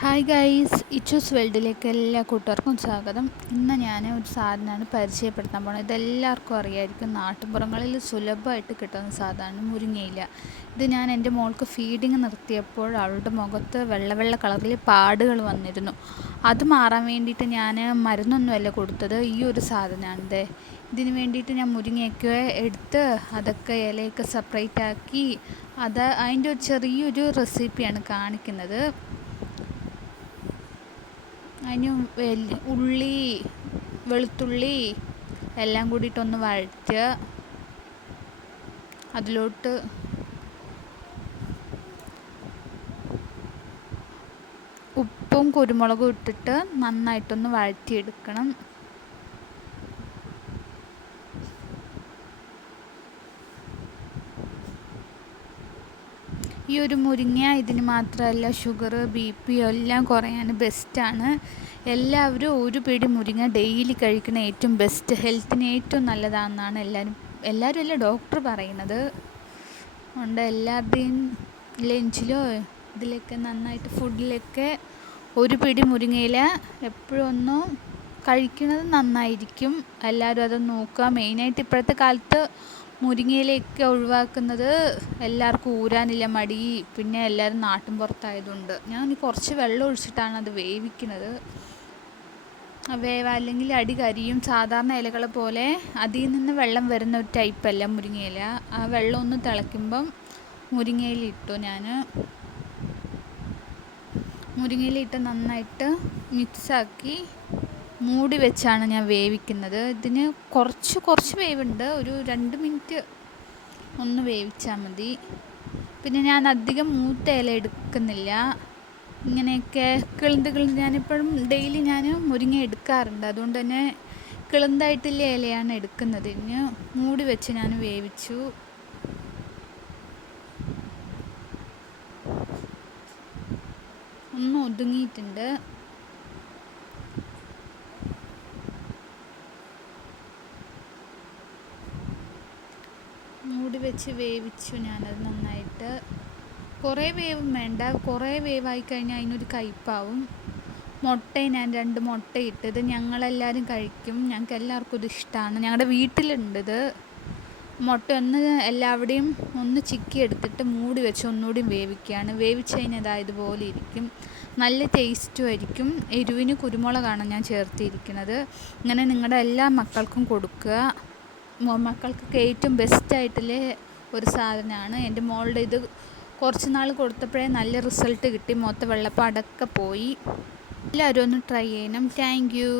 Hi guys, Ichu's വേൾഡിലേക്ക് എല്ലാ കൂട്ടുകാർക്കും സ്വാഗതം. ഇന്ന് ഞാൻ ഒരു സാധനമാണ് പരിചയപ്പെടുത്താൻ പോകുന്നത്. ഇതെല്ലാവർക്കും അറിയായിരിക്കും, നാട്ടുമ്പുറങ്ങളിൽ സുലഭമായിട്ട് കിട്ടുന്ന സാധനമാണ് മുരിങ്ങയില. ഇത് ഞാൻ എൻ്റെ മോൾക്ക് ഫീഡിങ് നിർത്തിയപ്പോൾ അവളുടെ മുഖത്ത് വെള്ള കളറിൽ പാടുകൾ വന്നിരുന്നു. അത് മാറാൻ വേണ്ടിയിട്ട് ഞാൻ മരുന്നൊന്നുമല്ല കൊടുത്തത്, ഈ ഒരു സാധനമാണിത്. ഇതിന് വേണ്ടിയിട്ട് ഞാൻ മുരിങ്ങയൊക്കെ എടുത്ത് അതൊക്കെ ഇലയൊക്കെ സെപ്പറേറ്റ് ആക്കി അതിൻ്റെ ഒരു ചെറിയൊരു റെസിപ്പിയാണ് കാണിക്കുന്നത്. അതിന് ഉള്ളി, വെളുത്തുള്ളി എല്ലാം കൂടിയിട്ടൊന്ന് വഴറ്റുക. അതിലോട്ട് ഉപ്പും കുരുമുളകും ഇട്ടിട്ട് നന്നായിട്ടൊന്ന് വഴറ്റിയെടുക്കണം. ഈ ഒരു മുരിങ്ങ ഇതിന് മാത്രമല്ല, ഷുഗർ, BP എല്ലാം കുറയാൻ ബെസ്റ്റാണ്. എല്ലാവരും ഒരു പിടി മുരിങ്ങ ഡെയിലി കഴിക്കുന്ന ഏറ്റവും ബെസ്റ്റ്, ഹെൽത്തിന് ഏറ്റവും നല്ലതാണെന്നാണ് എല്ലാവരും അല്ല, ഡോക്ടർ പറയുന്നത്. അതുകൊണ്ട് എല്ലാവരുടെയും ലഞ്ചിലോ ഇതിലൊക്കെ നന്നായിട്ട് ഫുഡിലൊക്കെ ഒരു പിടി മുരിങ്ങയില എപ്പോഴും ഒന്ന് കഴിക്കുന്നത് നന്നായിരിക്കും. എല്ലാവരും അത് നോക്കുക. മെയിനായിട്ട് ഇപ്പോഴത്തെ കാലത്ത് മുരിങ്ങയിലയൊക്കെ ഒഴിവാക്കുന്നത് എല്ലാവർക്കും ഊരാനില്ല മടി, പിന്നെ എല്ലാവരും നാട്ടിൻ പുറത്തായതുകൊണ്ട് ഞാൻ കുറച്ച് വെള്ളം ഒഴിച്ചിട്ടാണ് അത് വേവിക്കുന്നത്. അല്ലെങ്കിൽ അടി കരിയും. സാധാരണ ഇലകളെ പോലെ അതിൽ നിന്ന് വെള്ളം വരുന്ന ഒരു ടൈപ്പല്ല മുരിങ്ങയില. ആ വെള്ളം ഒന്ന് തിളയ്ക്കുമ്പം മുരിങ്ങയില ഇട്ടു. ഞാൻ മുരിങ്ങയില ഇട്ട് നന്നായിട്ട് മിക്സാക്കി മൂടി വെച്ചാണ് ഞാൻ വേവിക്കുന്നത്. ഇതിന് കുറച്ച് വേവുണ്ട്, ഒരു 2 മിനിറ്റ് ഒന്ന് വേവിച്ചാൽ മതി. പിന്നെ ഞാൻ അധികം മൂത്ത ഇല എടുക്കുന്നില്ല. ഇങ്ങനെയൊക്കെ കിളുന്ത് ഞാനിപ്പോഴും ഡെയിലി ഞാൻ മുരിങ്ങ എടുക്കാറുണ്ട്. അതുകൊണ്ട് തന്നെ കിളുന്തായിട്ടുള്ള ഇലയാണ് എടുക്കുന്നത്. ഇതിന് മൂടി വെച്ച് ഞാൻ വേവിച്ചു. ഒന്ന് ഒതുങ്ങിയിട്ടുണ്ട്. മൂടി വെച്ച് വേവിച്ചു ഞാനത് നന്നായിട്ട്. കുറേ വേവും വേണ്ട, കുറേ വേവായി കഴിഞ്ഞാൽ അതിനൊരു കയ്പ്പാവും. മുട്ടയും ഞാൻ 2 മുട്ട ഇട്ടത് ഞങ്ങളെല്ലാവരും കഴിക്കും, ഞങ്ങൾക്ക് എല്ലാവർക്കും ഇത് ഇഷ്ടമാണ്. ഞങ്ങളുടെ വീട്ടിലുണ്ട് ഇത്. മുട്ട എല്ലാവിടെയും ഒന്ന് ചിക്കി എടുത്തിട്ട് മൂടി വെച്ച് ഒന്നുകൂടി വേവിക്കുകയാണ്. വേവിച്ച് കഴിഞ്ഞാൽ ഇതുപോലെ ഇരിക്കും, നല്ല ടേസ്റ്റും ആയിരിക്കും. എരിവിന് കുരുമുളകാണ് ഞാൻ ചേർത്തിരിക്കുന്നത്. ഇങ്ങനെ നിങ്ങളുടെ എല്ലാ മക്കൾക്കും കൊടുക്കുക. മക്കൾക്കൊക്കെ ഏറ്റവും ബെസ്റ്റായിട്ടുള്ള ഒരു സാധനമാണ്. എൻ്റെ മോളുടെ ഇത് കുറച്ച് നാൾ കൊടുത്തപ്പോഴേ നല്ല റിസൾട്ട് കിട്ടി. മൊത്തം വെള്ളപ്പാടൊക്കെ പോയി. എല്ലാവരും ഒന്ന് ട്രൈ ചെയ്യണം. Thank you.